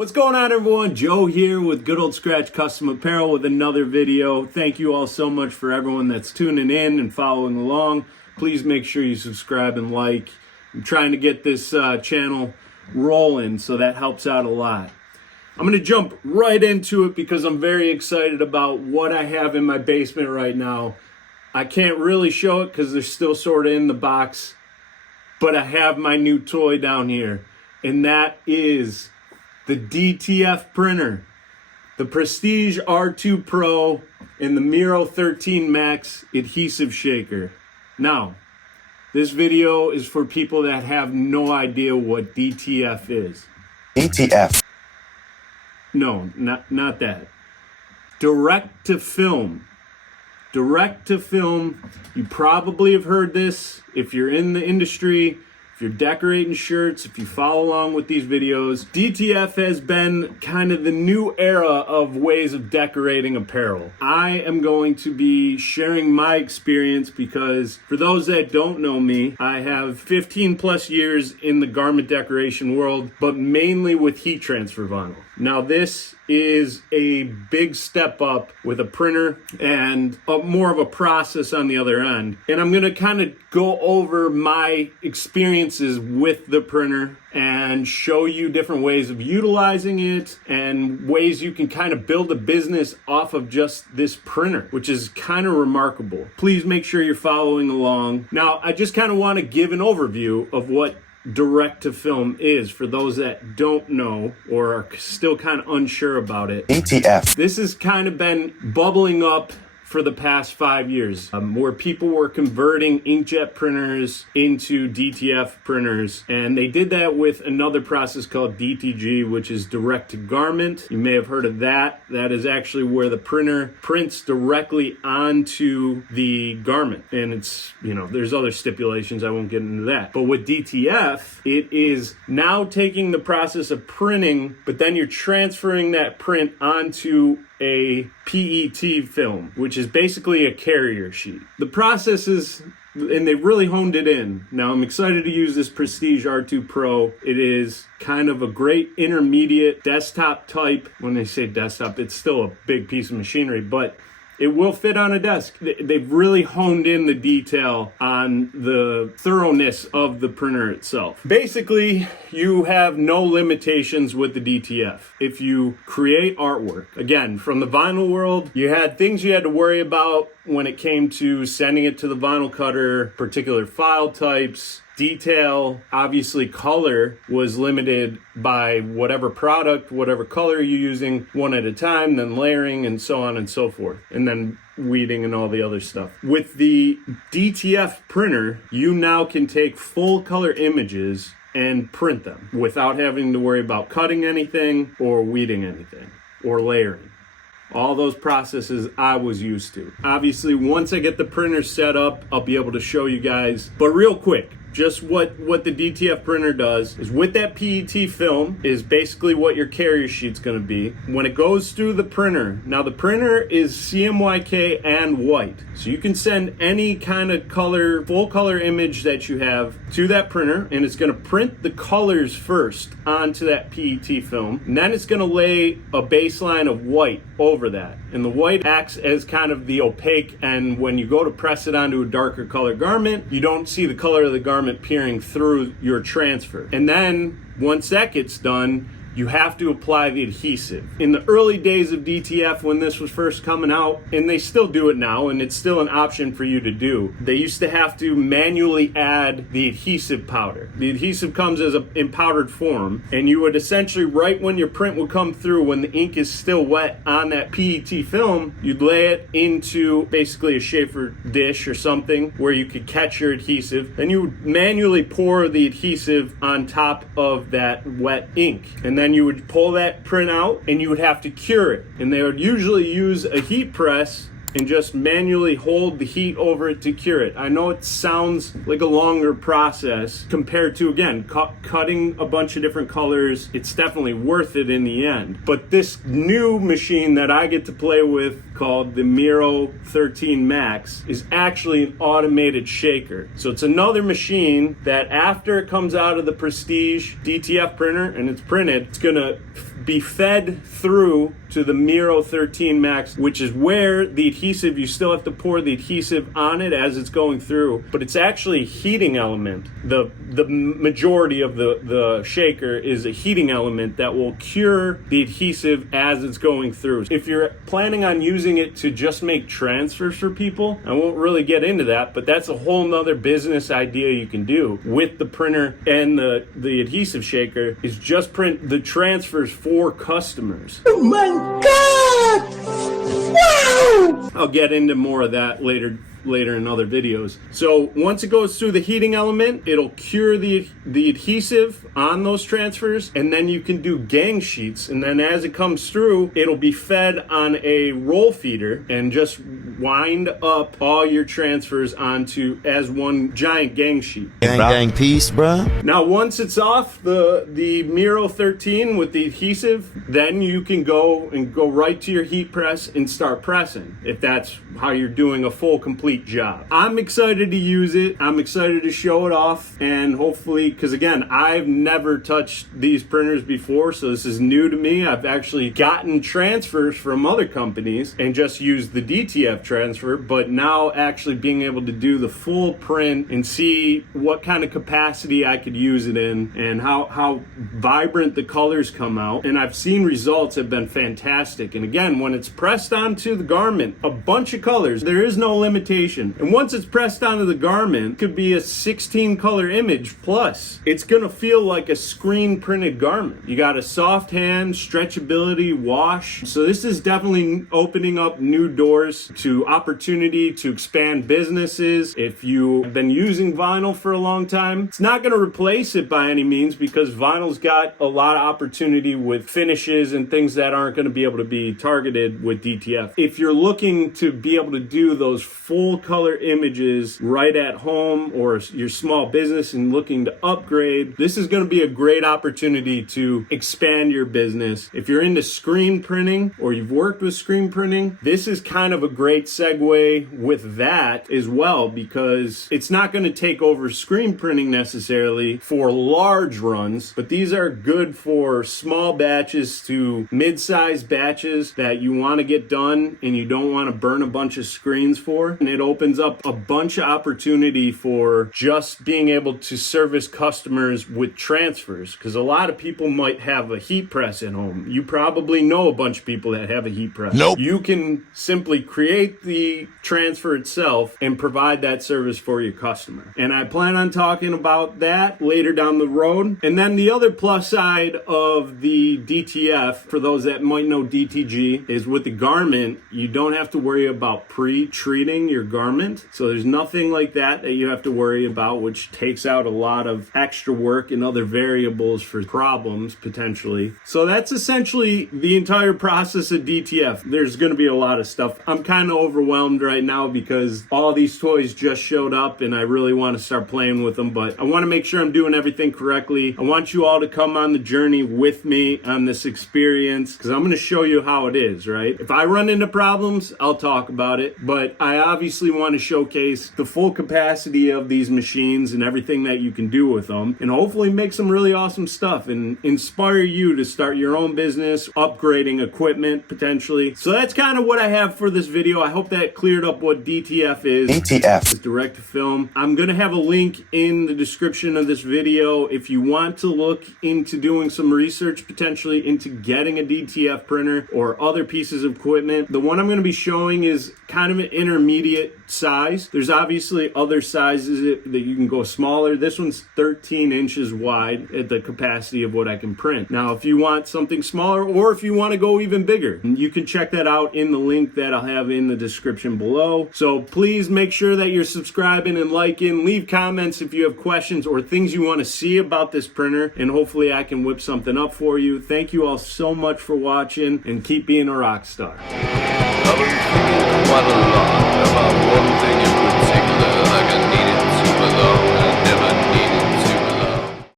What's going on, everyone? Joe here with Good Old Scratch Custom Apparel with another video. Thank you all so much for everyone that's tuning in and following along. Please make sure you subscribe and like. I'm trying to get this channel rolling, so that helps out a lot. I'm going to jump right into it because I'm very excited about what I have in my basement right now. I can't really show it because they're still sort of in the box, but I have my new toy down here, and that is the DTF printer, the Prestige R2 Pro, and the Miro 13 Max Adhesive Shaker. Now, this video is for people that have no idea what DTF is. DTF. No, not that. Direct to film. Direct to film. You probably have heard this if you're in the industry. If you're decorating shirts, if you follow along with these videos, DTF has been kind of the new era of ways of decorating apparel. I am going to be sharing my experience because for those that don't know me, I have 15 plus years in the garment decoration world, but mainly with heat transfer vinyl. Now this is a big step up with a printer and more of a process on the other end. And I'm gonna kind of go over my experiences with the printer and show you different ways of utilizing it and ways you can kind of build a business off of just this printer, which is kind of remarkable. Please make sure you're following along. Now, I just kind of want to give an overview of what direct to film is for those that don't know or are still kind of unsure about it. DTF. This has kind of been bubbling up for the past 5 years, where people were converting inkjet printers into DTF printers, and they did that with another process called DTG, which is direct to garment. You may have heard of that. That is actually where the printer prints directly onto the garment, and it's, you know, there's other stipulations, I won't get into that. But with DTF, it is now taking the process of printing, but then you're transferring that print onto a PET film, which is basically a carrier sheet. The process is, and they really honed it in. Now I'm excited to use this Prestige R2 Pro. It is kind of a great intermediate desktop type. When they say desktop, it's still a big piece of machinery, but it will fit on a desk. They've really honed in the detail on the thoroughness of the printer itself. Basically, you have no limitations with the DTF. If you create artwork, again, from the vinyl world, you had things you had to worry about when it came to sending it to the vinyl cutter, particular file types, detail. Obviously, color was limited by whatever product, whatever color you're using, one at a time, then layering and so on and so forth, and then weeding and all the other stuff. With the DTF printer, you now can take full color images and print them without having to worry about cutting anything or weeding anything or layering. All those processes I was used to. Obviously, once I get the printer set up, I'll be able to show you guys. But real quick, just what the DTF printer does is with that PET film is basically what your carrier sheet's gonna be. When it goes through the printer, now the printer is CMYK and white. So you can send any kind of color, full color image that you have to that printer, and it's gonna print the colors first onto that PET film. And then it's gonna lay a baseline of white over that. And the white acts as kind of the opaque, and when you go to press it onto a darker color garment, you don't see the color of the garment peering through your transfer. And then once that gets done, you have to apply the adhesive. In the early days of DTF, when this was first coming out, and they still do it now, and it's still an option for you to do, they used to have to manually add the adhesive powder. The adhesive comes in powdered form, and you would essentially, right when your print would come through, when the ink is still wet on that PET film, you'd lay it into basically a Shaker dish or something where you could catch your adhesive. Then you would manually pour the adhesive on top of that wet ink. And then you would pull that print out and you would have to cure it. And they would usually use a heat press and just manually hold the heat over it to cure it. I know it sounds like a longer process compared to, again, cutting a bunch of different colors. It's definitely worth it in the end. But this new machine that I get to play with, called the Miro 13 Max, is actually an automated shaker. So it's another machine that after it comes out of the Prestige DTF printer and it's printed, it's gonna be fed through to the Miro 13 Max, which is where the adhesive, you still have to pour the adhesive on it as it's going through, but it's actually a heating element. The majority of the shaker is a heating element that will cure the adhesive as it's going through. If you're planning on using it to just make transfers for people, I won't really get into that, but that's a whole nother business idea you can do with the printer and the adhesive shaker, is just print the transfers for customers. Oh my God! Wow! I'll get into more of that later in other videos. So once it goes through the heating element, it'll cure the adhesive on those transfers, and then you can do gang sheets, and then as it comes through, it'll be fed on a roll feeder and just wind up all your transfers onto as one giant gang sheet. Gang peace, bruh. Now once it's off the Miro 13 with the adhesive, then you can go right to your heat press and start pressing, if that's how you're doing a full complete job. I'm excited to use it. I'm excited to show it off, and hopefully, because again, I've never touched these printers before, so this is new to me. I've actually gotten transfers from other companies and just used the DTF transfer, but now actually being able to do the full print and see what kind of capacity I could use it in and how vibrant the colors come out. And I've seen results have been fantastic. And again, when it's pressed onto the garment, a bunch of colors, there is no limitation. And once it's pressed onto the garment, it could be a 16 color image plus. It's gonna feel like a screen printed garment. You got a soft hand, stretchability, wash. So this is definitely opening up new doors to opportunity to expand businesses. If you have been using vinyl for a long time, it's not gonna replace it by any means, because vinyl's got a lot of opportunity with finishes and things that aren't gonna be able to be targeted with DTF. If you're looking to be able to do those full color images right at home or your small business and looking to upgrade, this is going to be a great opportunity to expand your business. If you're into screen printing or you've worked with screen printing, this is kind of a great segue with that as well, because it's not going to take over screen printing necessarily for large runs, but these are good for small batches to mid-sized batches that you want to get done and you don't want to burn a bunch of screens for. And it opens up a bunch of opportunity for just being able to service customers with transfers, because a lot of people might have a heat press at home. You probably know a bunch of people that have a heat press. Nope. You can simply create the transfer itself and provide that service for your customer. And I plan on talking about that later down the road. And then the other plus side of the DTF, for those that might know DTG, is with the garment, you don't have to worry about pre-treating your garment. So there's nothing like that you have to worry about, which takes out a lot of extra work and other variables for problems potentially. So that's essentially the entire process of DTF. There's going to be a lot of stuff. I'm kind of overwhelmed right now because all these toys just showed up and I really want to start playing with them, but I want to make sure I'm doing everything correctly. I want you all to come on the journey with me on this experience, because I'm going to show you how it is, right? If I run into problems, I'll talk about it, but I obviously want to showcase the full capacity of these machines and everything that you can do with them, and hopefully make some really awesome stuff and inspire you to start your own business, upgrading equipment potentially. So that's kind of what I have for this video. I hope that cleared up what DTF is. DTF is direct to film. I'm going to have a link in the description of this video if you want to look into doing some research potentially into getting a DTF printer or other pieces of equipment. The one I'm going to be showing is kind of an intermediate size. There's obviously other sizes that you can go smaller. This one's 13 inches wide at the capacity of what I can print. Now, if you want something smaller or if you want to go even bigger, you can check that out in the link that I'll have in the description below. So please make sure that you're subscribing and liking. Leave comments if you have questions or things you want to see about this printer, and hopefully I can whip something up for you. Thank you all so much for watching, and keep being a rock star. quite a lot, about